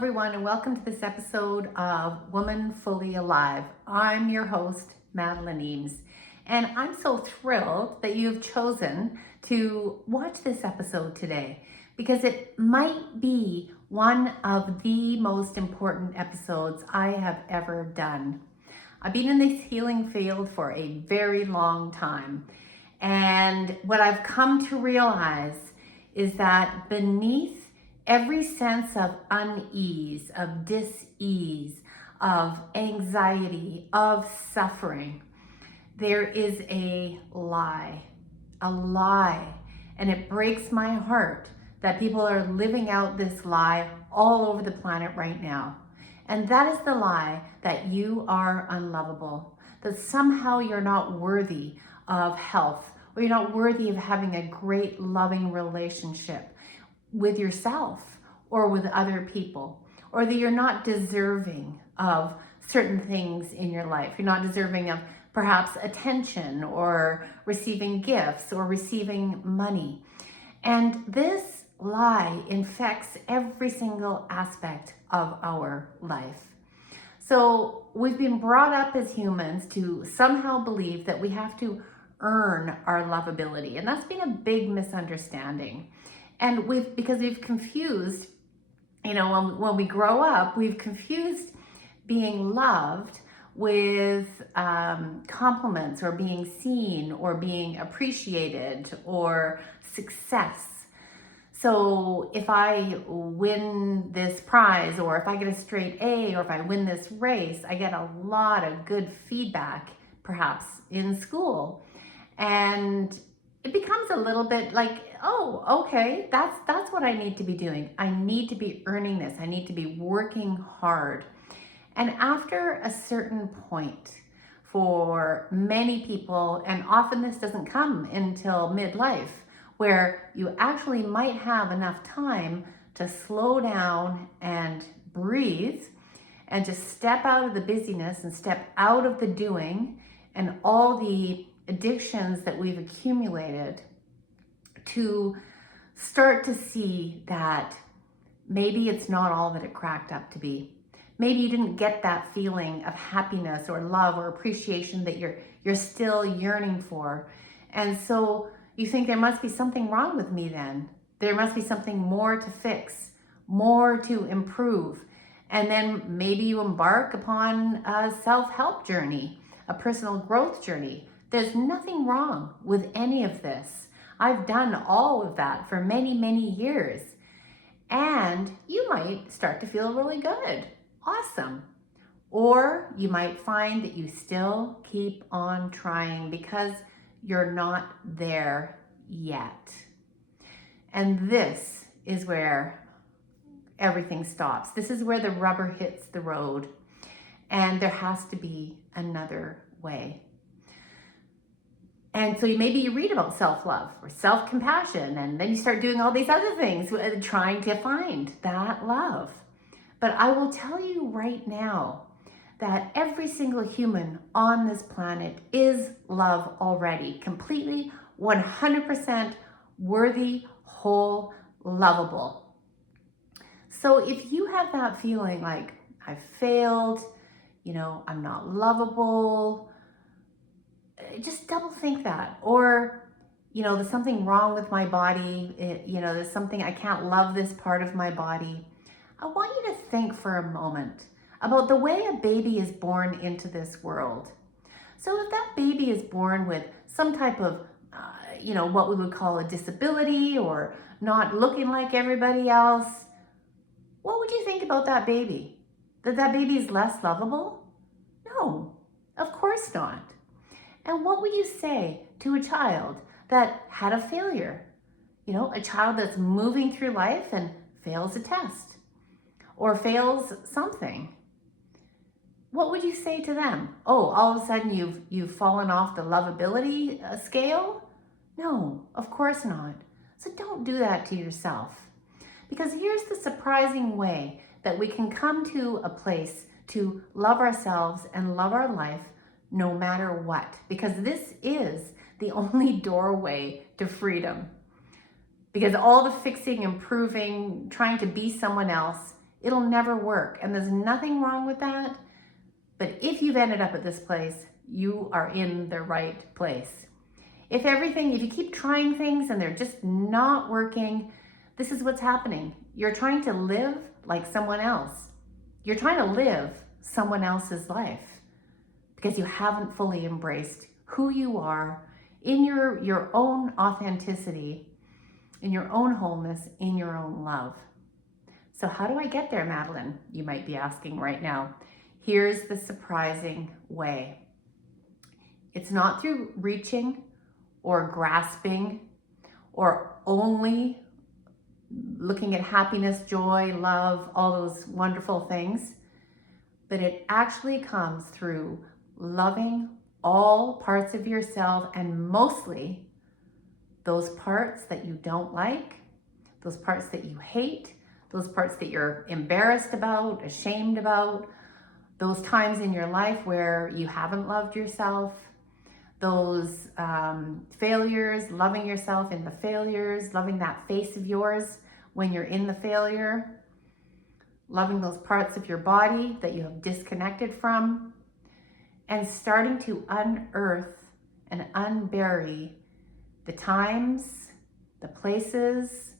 everyone, and welcome to this episode of Woman Fully Alive. I'm your host, Madeline, and I'm so thrilled that you've chosen to watch this episode today because it might be one of the most important episodes I have ever done. I've been in this healing field for a very long time, and what I've come to realize is that beneath every sense of unease, of dis-ease, of anxiety, of suffering, there is a lie, and it breaks my heart that people are living out this lie all over the planet right now. And that is the lie that you are unlovable, that somehow you're not worthy of health, or you're not worthy of having a great loving relationship with yourself or with other people, or that you're not deserving of certain things in your life. You're not deserving of perhaps attention or receiving gifts or receiving money. And this lie infects every single aspect of our life. So we've been brought up as humans to somehow believe that we have to earn our lovability. And that's been a big misunderstanding. And because we've confused, when we grow up, we've confused being loved with compliments or being seen or being appreciated or success. So if I win this prize, or if I get a straight A, or if I win this race, I get a lot of good feedback, perhaps in school. And it becomes a little bit like, oh, okay, that's what I need to be doing. I need to be earning this. I need to be working hard. And after a certain point, for many people, and often this doesn't come until midlife, where you actually might have enough time to slow down and breathe and to step out of the busyness and step out of the doing and all the addictions that we've accumulated, to start to see that maybe it's not all that it cracked up to be. Maybe you didn't get that feeling of happiness or love or appreciation that you're still yearning for. And so you think there must be something wrong with me then. There must be something more to fix, more to improve. And then maybe you embark upon a self-help journey, a personal growth journey. There's nothing wrong with any of this. I've done all of that for many, many years. And you might start to feel really good. Awesome. Or you might find that you still keep on trying because you're not there yet. And this is where everything stops. This is where the rubber hits the road. And there has to be another way. And so maybe you read about self-love or self-compassion, and then you start doing all these other things, trying to find that love. But I will tell you right now that every single human on this planet is love already, completely, 100% worthy, whole, lovable. So if you have that feeling like I failed, I'm not lovable, just double think that. Or, there's something wrong with my body. There's something, I can't love this part of my body. I want you to think for a moment about the way a baby is born into this world. So if that baby is born with some type of, what we would call a disability, or not looking like everybody else, what would you think about that baby? That baby is less lovable? No, of course not. And what would you say to a child that had a failure? A child that's moving through life and fails a test or fails something. What would you say to them? Oh, all of a sudden you've fallen off the lovability scale? No, of course not. So don't do that to yourself. Because here's the surprising way that we can come to a place to love ourselves and love our life no matter what, because this is the only doorway to freedom. Because all the fixing, improving, trying to be someone else It'll never work. And there's nothing wrong with that. But if you've ended up at this place, you are in the right place. If you keep trying things and they're just not working, this is what's happening. You're trying to live like someone else. You're trying to live someone else's life because you haven't fully embraced who you are in your own authenticity, in your own wholeness, in your own love. So how do I get there, Madeline? You might be asking right now. Here's the surprising way. It's not through reaching or grasping or only looking at happiness, joy, love, all those wonderful things, but it actually comes through loving all parts of yourself, and mostly those parts that you don't like, those parts that you hate, those parts that you're embarrassed about, ashamed about, those times in your life where you haven't loved yourself, those failures, loving yourself in the failures, loving that face of yours when you're in the failure, loving those parts of your body that you have disconnected from, and starting to unearth and unbury the times, the places,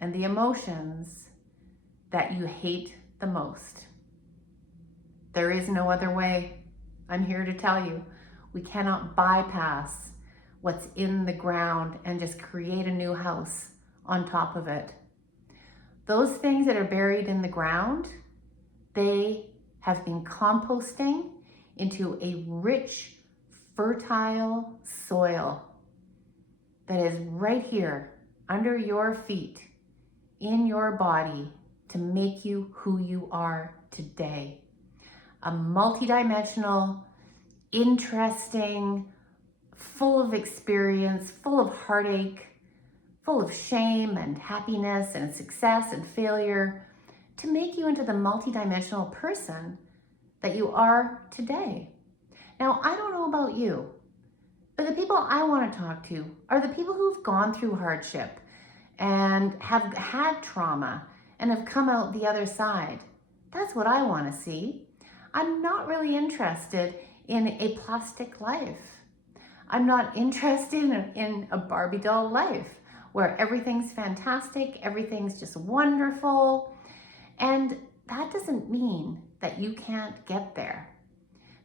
and the emotions that you hate the most. There is no other way. I'm here to tell you, we cannot bypass what's in the ground and just create a new house on top of it. Those things that are buried in the ground, they have been composting into a rich, fertile soil that is right here under your feet, in your body, to make you who you are today. A multidimensional, interesting, full of experience, full of heartache, full of shame and happiness and success and failure, to make you into the multidimensional person that you are today. Now, I don't know about you, but the people I want to talk to are the people who've gone through hardship and have had trauma and have come out the other side. That's what I want to see. I'm not really interested in a plastic life. I'm not interested in a Barbie doll life where everything's fantastic, everything's just wonderful. And that doesn't mean that you can't get there.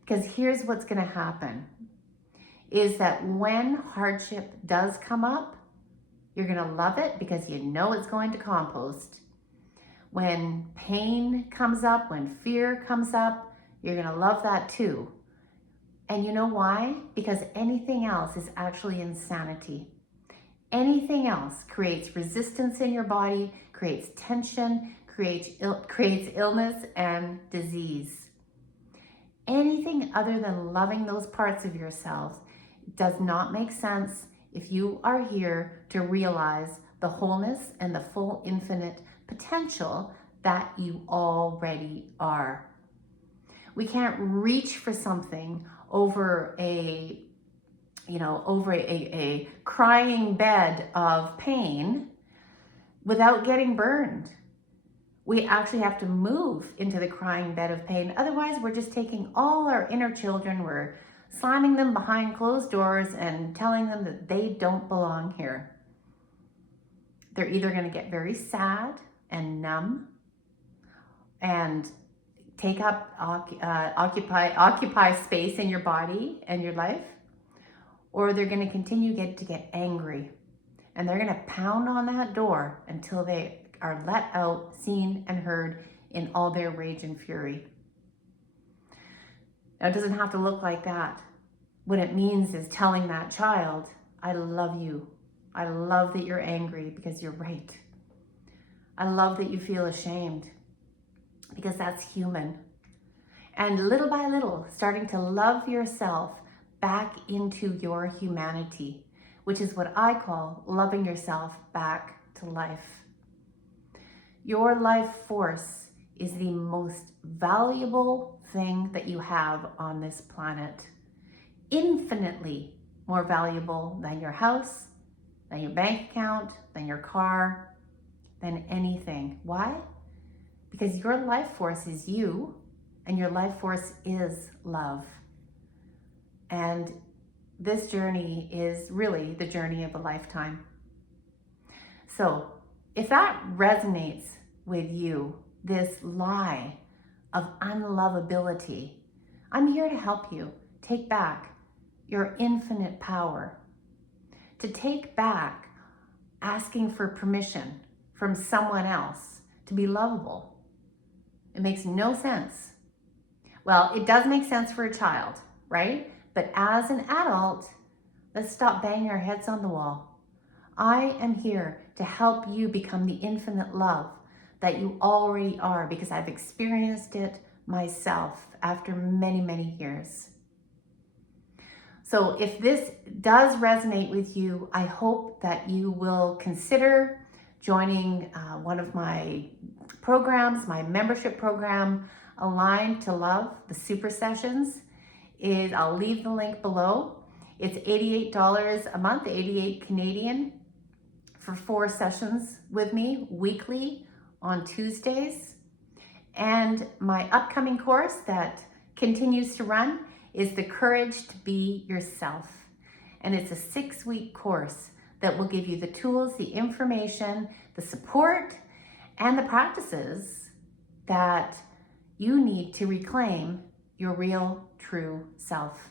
Because here's what's going to happen, is that when hardship does come up, you're going to love it because you know it's going to compost. When pain comes up, when fear comes up, you're going to love that too. And you know why? Because anything else is actually insanity. Anything else creates resistance in your body, creates tension, creates illness and disease. Anything other than loving those parts of yourself does not make sense if you are here to realize the wholeness and the full infinite potential that you already are. We can't reach for something over a crying bed of pain without getting burned. We actually have to move into the crying bed of pain. Otherwise, we're just taking all our inner children, we're slamming them behind closed doors and telling them that they don't belong here. They're either going to get very sad and numb and take up, occupy space in your body and your life, or they're going to continue to get angry, and they're going to pound on that door until they are let out, seen and heard in all their rage and fury. Now, it doesn't have to look like that. What it means is telling that child, I love you. I love that you're angry because you're right. I love that you feel ashamed because that's human. And little by little, starting to love yourself back into your humanity, which is what I call loving yourself back to life. Your life force is the most valuable thing that you have on this planet. Infinitely more valuable than your house, than your bank account, than your car, than anything. Why? because your life force is you, and your life force is love. And this journey is really the journey of a lifetime. So if that resonates with you, this lie of unlovability, I'm here to help you take back your infinite power, to take back asking for permission from someone else to be lovable. It makes no sense. Well, it does make sense for a child, right? But as an adult, let's stop banging our heads on the wall. I am here to help you become the infinite love that you already are, because I've experienced it myself after many, many years. So if this does resonate with you, I hope that you will consider joining one of my programs, my membership program, Aligned to Love, the Super Sessions. I'll leave the link below. It's $88 a month, 88 Canadian, for 4 sessions with me weekly on Tuesdays. And my upcoming course that continues to run is The Courage to Be Yourself. And it's a 6-week course that will give you the tools, the information, the support, and the practices that you need to reclaim your real, true self.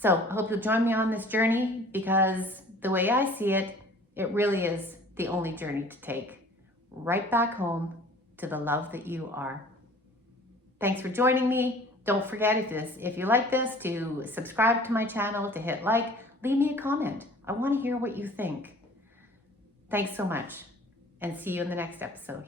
So I hope you'll join me on this journey, because the way I see it, it really is the only journey to take right back home to the love that you are. Thanks for joining me. Don't forget, if you like this, to subscribe to my channel, to hit like, leave me a comment. I want to hear what you think. Thanks so much, and see you in the next episode.